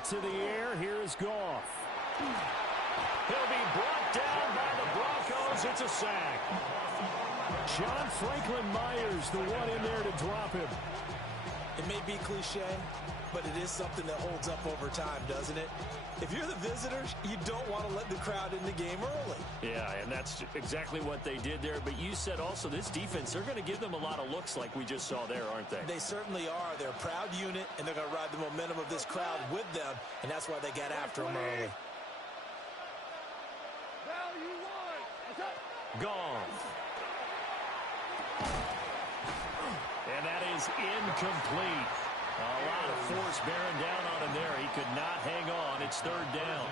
it to the air. Here is Goff. He'll be brought down by the Broncos. It's a sack. John Franklin Myers, the one in there to drop him. It may be cliche, but it is something that holds up over time, doesn't it? If you're the visitors, you don't want to let the crowd in the game early. Yeah, and that's exactly what they did there. But you said also this defense, they're going to give them a lot of looks like we just saw there, aren't they? They certainly are. They're a proud unit, and they're going to ride the momentum of this crowd with them, and that's why they got after them early. Gone. And that is incomplete. A lot of force bearing down on him there. He could not hang on. It's third down.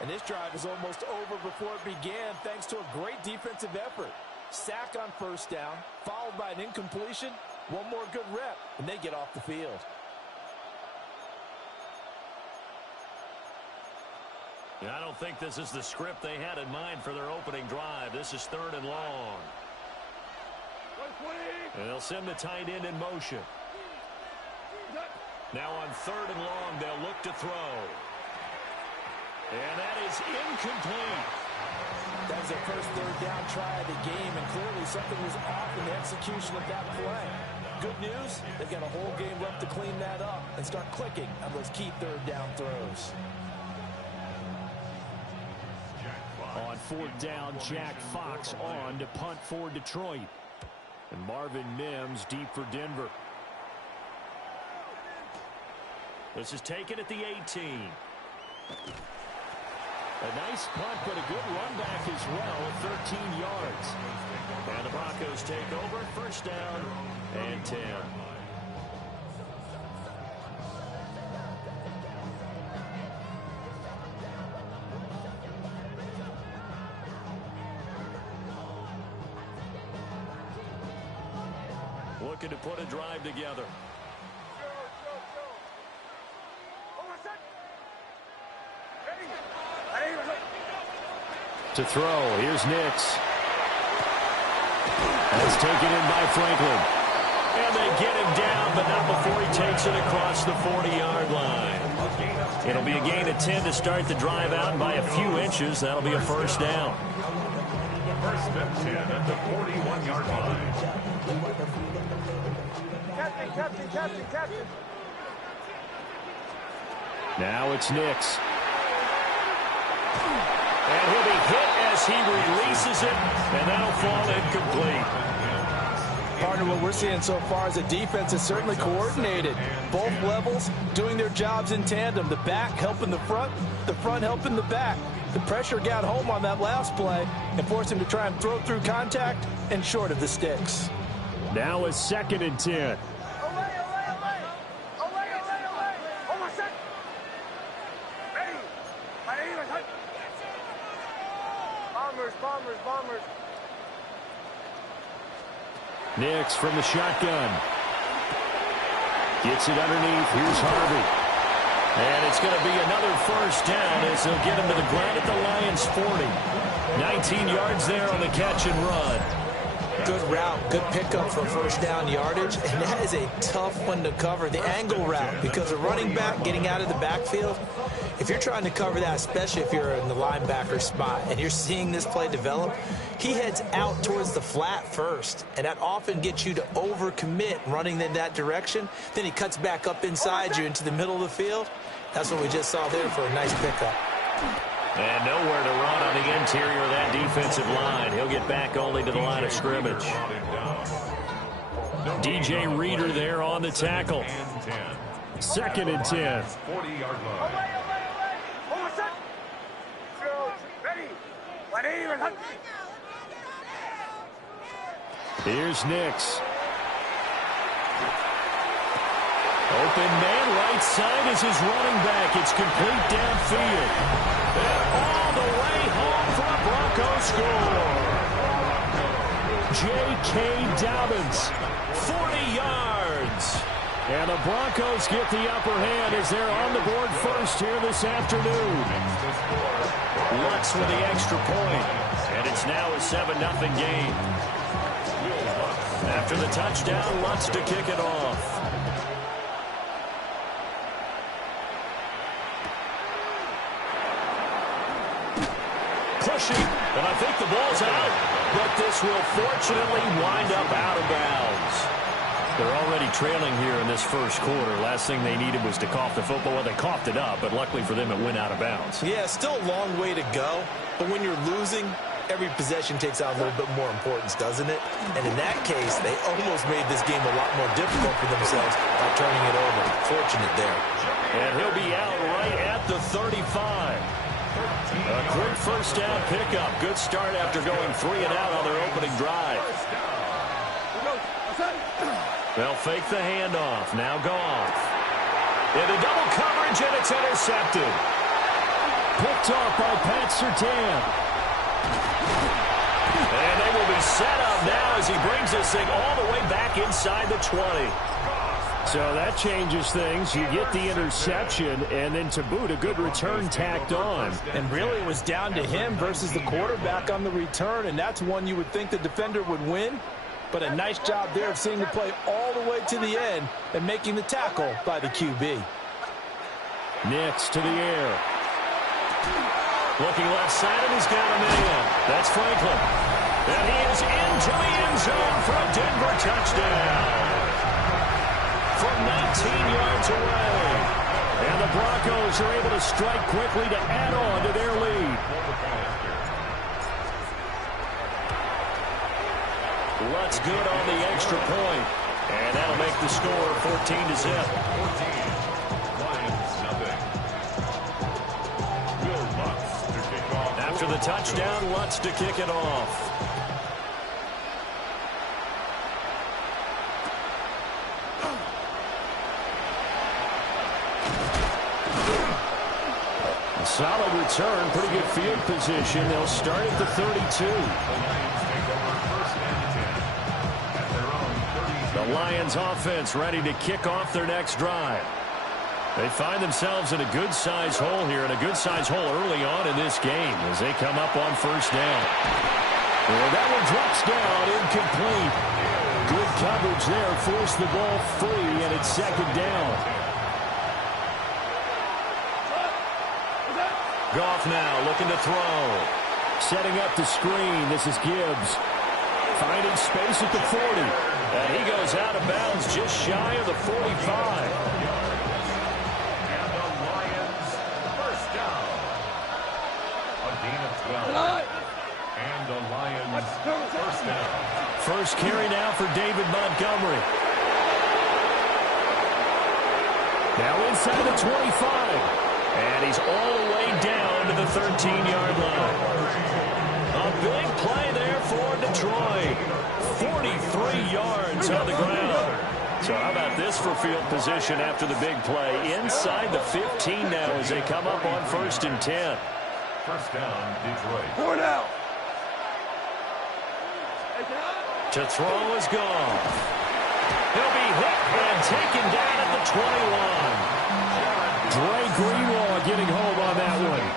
And this drive is almost over before it began thanks to a great defensive effort. Sack on first down, followed by an incompletion. One more good rep, and they get off the field. Yeah, I don't think this is the script they had in mind for their opening drive. This is third and long. And they'll send the tight end in motion. Now on third and long, they'll look to throw. And that is incomplete. That was their first third down try of the game, and clearly something was off in the execution of that play. Good news, they've got a whole game left to clean that up and start clicking on those key third down throws. On fourth down, Jack Fox on to punt for Detroit. And Marvin Mims deep for Denver. This is taken at the 18. A nice punt, but a good run back as well, 13 yards. And the Broncos take over, first down and 10. Looking to put a drive together. To throw, here's Nix. That's taken in by Franklin. And they get him down, but not before he takes it across the 40-yard line. It'll be a gain of 10 to start the drive out, and by a few inches, that'll be a first down. First and 10 at the 41-yard line. Captain. Now it's Nix. And he'll be hit as he releases it, and that'll fall incomplete. Partner, what we're seeing so far is the defense is certainly coordinated. Both levels doing their jobs in tandem. The back helping the front helping the back. The pressure got home on that last play and forced him to try and throw through contact and short of the sticks. Now it's second and 10. Bombers. Nix from the shotgun. Gets it underneath. Here's Harvey. And it's going to be another first down as they'll get him to the ground at the Lions' 40. 19 yards there on the catch and run. Good route, good pickup for first down yardage, and that is a tough one to cover, the angle route, because a running back getting out of the backfield, if you're trying to cover that, especially if you're in the linebacker spot and you're seeing this play develop, he heads out towards the flat first, and that often gets you to overcommit running in that direction. Then he cuts back up inside you into the middle of the field. That's what we just saw there for a nice pickup. And nowhere to run on the interior of that defensive line. He'll get back only to the line of scrimmage. DJ Reader there on the tackle. Second and 10. 40-yard line. Here's Nix. Open man, right side is his running back. It's complete downfield. And all the way home for a Broncos score. J.K. Dobbins, 40 yards. And the Broncos get the upper hand as they're on the board first here this afternoon. Lutz with the extra point. And it's now a 7-0 game. After the touchdown, Lutz to kick it off. Pushing, and I think the ball's out. But this will fortunately wind up out of bounds. They're already trailing here in this first quarter. Last thing they needed was to cough the football. Well, they coughed it up, but luckily for them, it went out of bounds. Yeah, still a long way to go. But when you're losing, every possession takes on a little bit more importance, doesn't it? And in that case, they almost made this game a lot more difficult for themselves by turning it over. Fortunate there. And he'll be out right at the 35. A quick first down pickup. Good start after going 3 and out on their opening drive. They'll fake the handoff. Now Goff. Into double coverage, and it's intercepted. Picked off by Pat Surtain. And they will be set up now as he brings this thing all the way back inside the 20. So that changes things. You get the interception, and then to boot, a good return tacked on. And really, it was down to him versus the quarterback on the return, and that's one you would think the defender would win. But a nice job there of seeing the play all the way to the end and making the tackle by the QB. Next to the air. Looking left side, and he's got a man. That's Franklin. And he is into the end zone for a Denver touchdown. From 19 yards away. And the Broncos are able to strike quickly to add on to their lead. Lutz good on the extra point. And that'll make the score 14-0. After the touchdown, Lutz to kick it off. A solid return, pretty good field position. They'll start at the 32. The Lions offense ready to kick off their next drive. They find themselves in a good-sized hole here, and a good-sized hole early on in this game as they come up on first down. And that one drops down, incomplete. Good coverage there, forced the ball free, and it's second down. Goff now looking to throw. Setting up the screen, this is Gibbs. Finding space at the 40. And he goes out of bounds just shy of the 45. And the Lions first down. First carry now for David Montgomery. Now inside the 25. And he's all the way down to the 13-yard line. A big play there for Detroit. 43 yards on the ground. So how about this for field position after the big play? Inside the 15 now as they come up on 1st and 10. First down, Detroit. 4 down. To throw is gone. He'll be hit and taken down at the 21. Dre Greenlaw getting home on that one.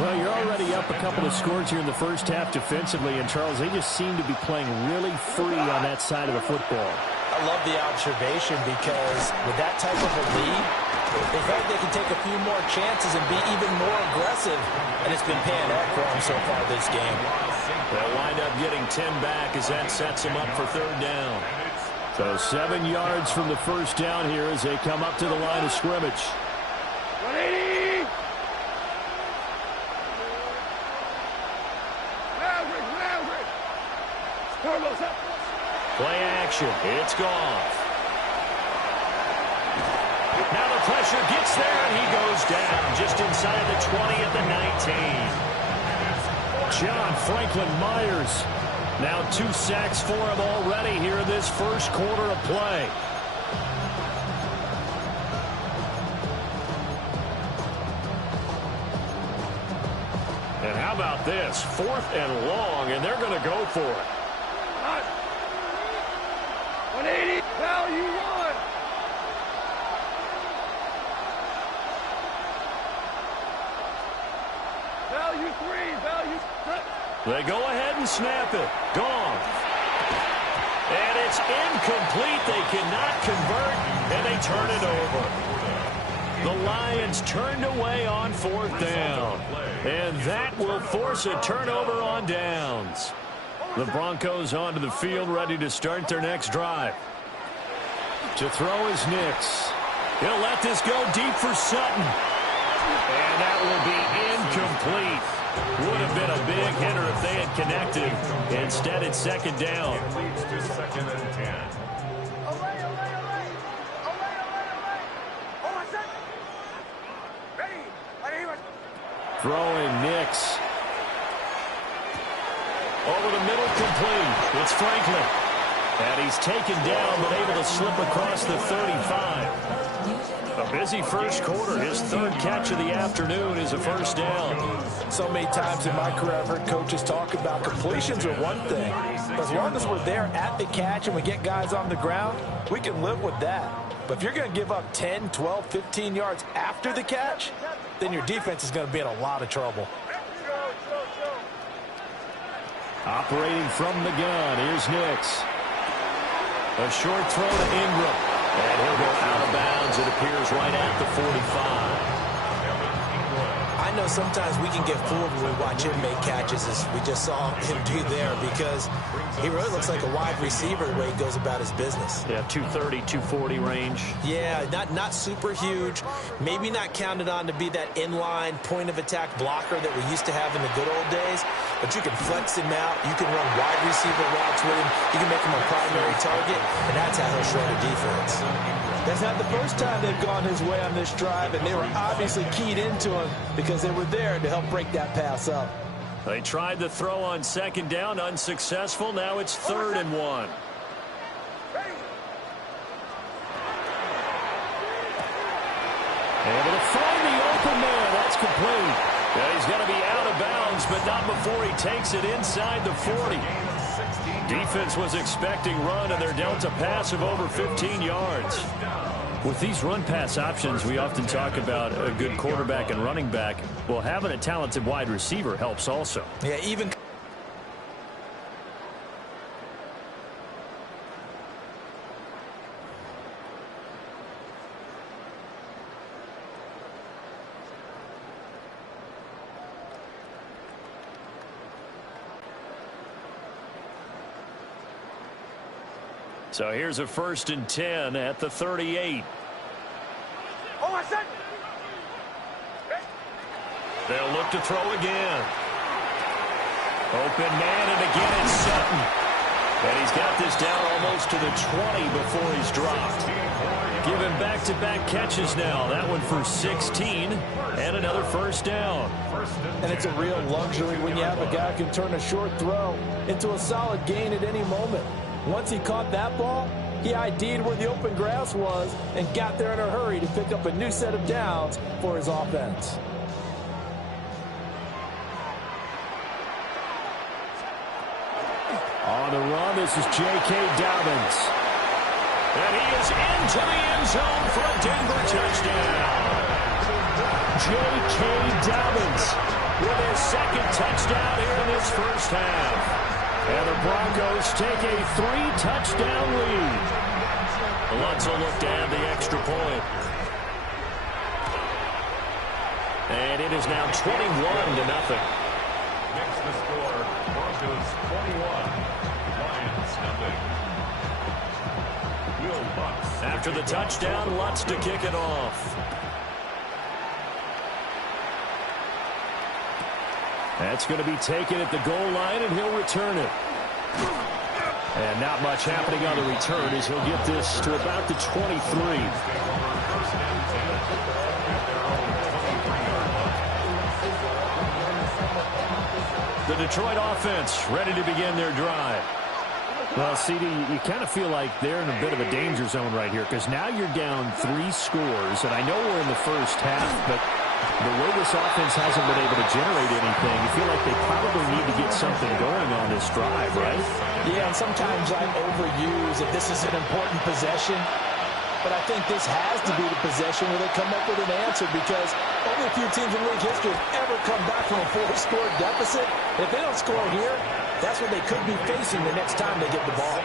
Well, you're already up a couple of scores here in the first half defensively, and Charles, they just seem to be playing really free on that side of the football. I love the observation because with that type of a lead, they feel like they can take a few more chances and be even more aggressive, and it's been paying off for them so far this game. They'll wind up getting 10 back as that sets them up for third down. So 7 yards from the first down here as they come up to the line of scrimmage. 180. Play action. It's Goff. Now the pressure gets there, and he goes down just inside the 20 at the 19. John Franklin Myers. Now 2 sacks for him already here in this first quarter of play. And how about this? 4th and long, and they're going to go for it. 180. Value 1. Value 3. Value 6. They go ahead and snap it. Gone. And it's incomplete. They cannot convert, and they turn it over. The Lions turned away on 4th down. And that will force a turnover on downs. The Broncos onto the field, ready to start their next drive. To throw is Nix. He'll let this go deep for Sutton. And that will be incomplete. Would have been a big hitter if they had connected. Instead, it's 2nd down. Leads to 2nd and 10. Throwing Nix. Over the middle, complete. It's Franklin. And he's taken down, but able to slip across the 35. A busy first quarter. His 3rd catch of the afternoon is a 1st down. So many times in my career, I've heard coaches talk about completions are one thing. As long as we're there at the catch and we get guys on the ground, we can live with that. But if you're going to give up 10, 12, 15 yards after the catch, then your defense is going to be in a lot of trouble. Operating from the gun, here's Nix. A short throw to Ingram. And he'll go out of bounds, it appears, right at the 45. I know sometimes we can get fooled when we watch him make catches, as we just saw him do there, because he really looks like a wide receiver the way he goes about his business. Yeah, 230, 240 range. Yeah, not super huge. Maybe not counted on to be that inline point-of-attack blocker that we used to have in the good old days, but you can flex him out. You can run wide receiver routes with him. You can make him a primary target, and that's how he'll shred a defense. That's not the first time they've gone his way on this drive, and they were obviously keyed into him because they were there to help break that pass up. They tried the throw on 2nd down, unsuccessful. Now it's 3rd and 1. Able to find the open man. That's complete. Yeah, he's going to be out of bounds, but not before he takes it inside the 40. Defense was expecting run, and they're dealt a pass of over 15 yards. With these run-pass options, we often talk about a good quarterback and running back. Well, having a talented wide receiver helps also. Yeah, even... So here's a 1st and 10 at the 38. They'll look to throw again. Open man, and again it's Sutton. And he's got this down almost to the 20 before he's dropped. Given back-to-back catches now. That one for 16 and another 1st down. And it's a real luxury when you have a guy who can turn a short throw into a solid gain at any moment. Once he caught that ball, he ID'd where the open grass was and got there in a hurry to pick up a new set of downs for his offense. On the run, this is J.K. Dobbins. And he is into the end zone for a Denver touchdown. J.K. Dobbins with his 2nd touchdown here in this first half. And the Broncos take a 3-touchdown lead. Lutz will look to add the extra point. And it is now 21-0. Makes the score. Broncos 21. Lions nothing. Will Lutz. After the touchdown, Lutz to kick it off. That's going to be taken at the goal line, and he'll return it. And not much happening on the return as he'll get this to about the 23. The Detroit offense ready to begin their drive. Well, CD, you kind of feel like they're in a bit of a danger zone right here because now you're down 3 scores, and I know we're in the first half, but the way this offense hasn't been able to generate anything, you feel like they probably need to get something going on this drive, right? Yeah, and sometimes I overuse if this is an important possession, but I think this has to be the possession where they come up with an answer because only a few teams in league history have ever come back from a 4-score deficit. If they don't score here, that's what they could be facing the next time they get the ball.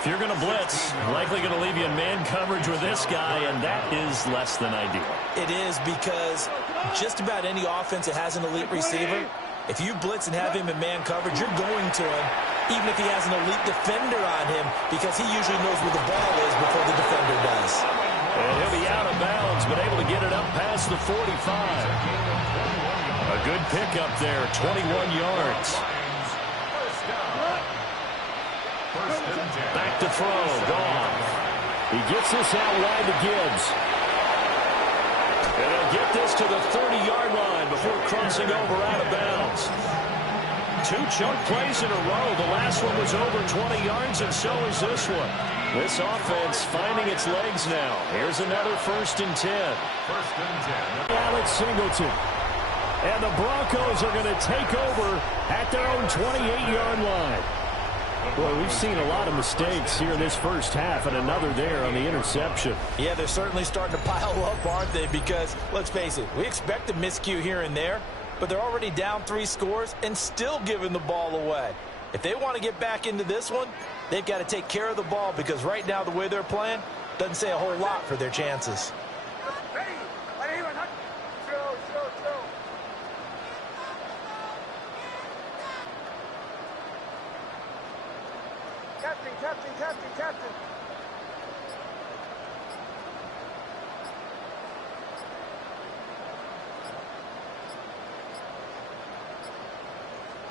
If you're going to blitz, likely going to leave you in man coverage with this guy, and that is less than ideal. It is, because just about any offense that has an elite receiver, if you blitz and have him in man coverage, you're going to him, even if he has an elite defender on him, because he usually knows where the ball is before the defender does. And he'll be out of bounds, but able to get it up past the 45. A good pickup there, 21 yards. Back to throw, gone. He gets this out wide to Gibbs. And he'll get this to the 30-yard line before crossing over out of bounds. 2 chunk plays in a row. The last one was over 20 yards, and so is this one. This offense finding its legs now. Here's another 1st and 10. 1st and 10. Alex Singleton. And the Broncos are going to take over at their own 28-yard line. Boy, we've seen a lot of mistakes here in this first half, and another there on the interception. Yeah, they're certainly starting to pile up, aren't they? Because, let's face it, we expect a miscue here and there, but they're already down 3 scores and still giving the ball away. If they want to get back into this one, they've got to take care of the ball, because right now the way they're playing doesn't say a whole lot for their chances. Captain.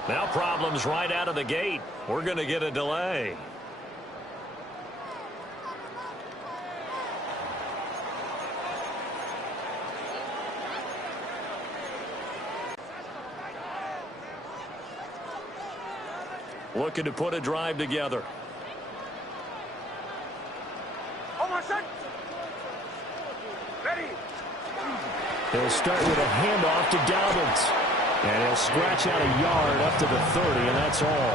Now problems right out of the gate. We're going to get a delay. Looking to put a drive together. He'll start with a handoff to Dobbins. And he'll scratch out a yard up to the 30, and that's all.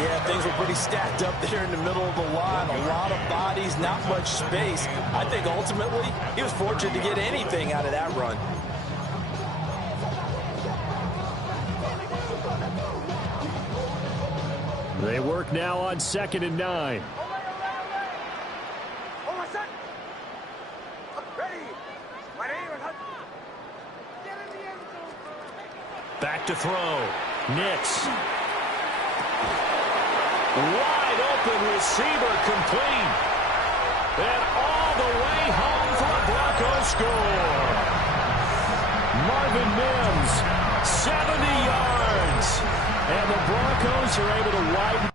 Yeah, things were pretty stacked up there in the middle of the line. A lot of bodies, not much space. I think ultimately he was fortunate to get anything out of that run. They work now on 2nd and 9. Back to throw. Nix. Wide open receiver, complete. And all the way home for a Broncos score. Marvin Mims, 70 yards. And the Broncos are able to widen.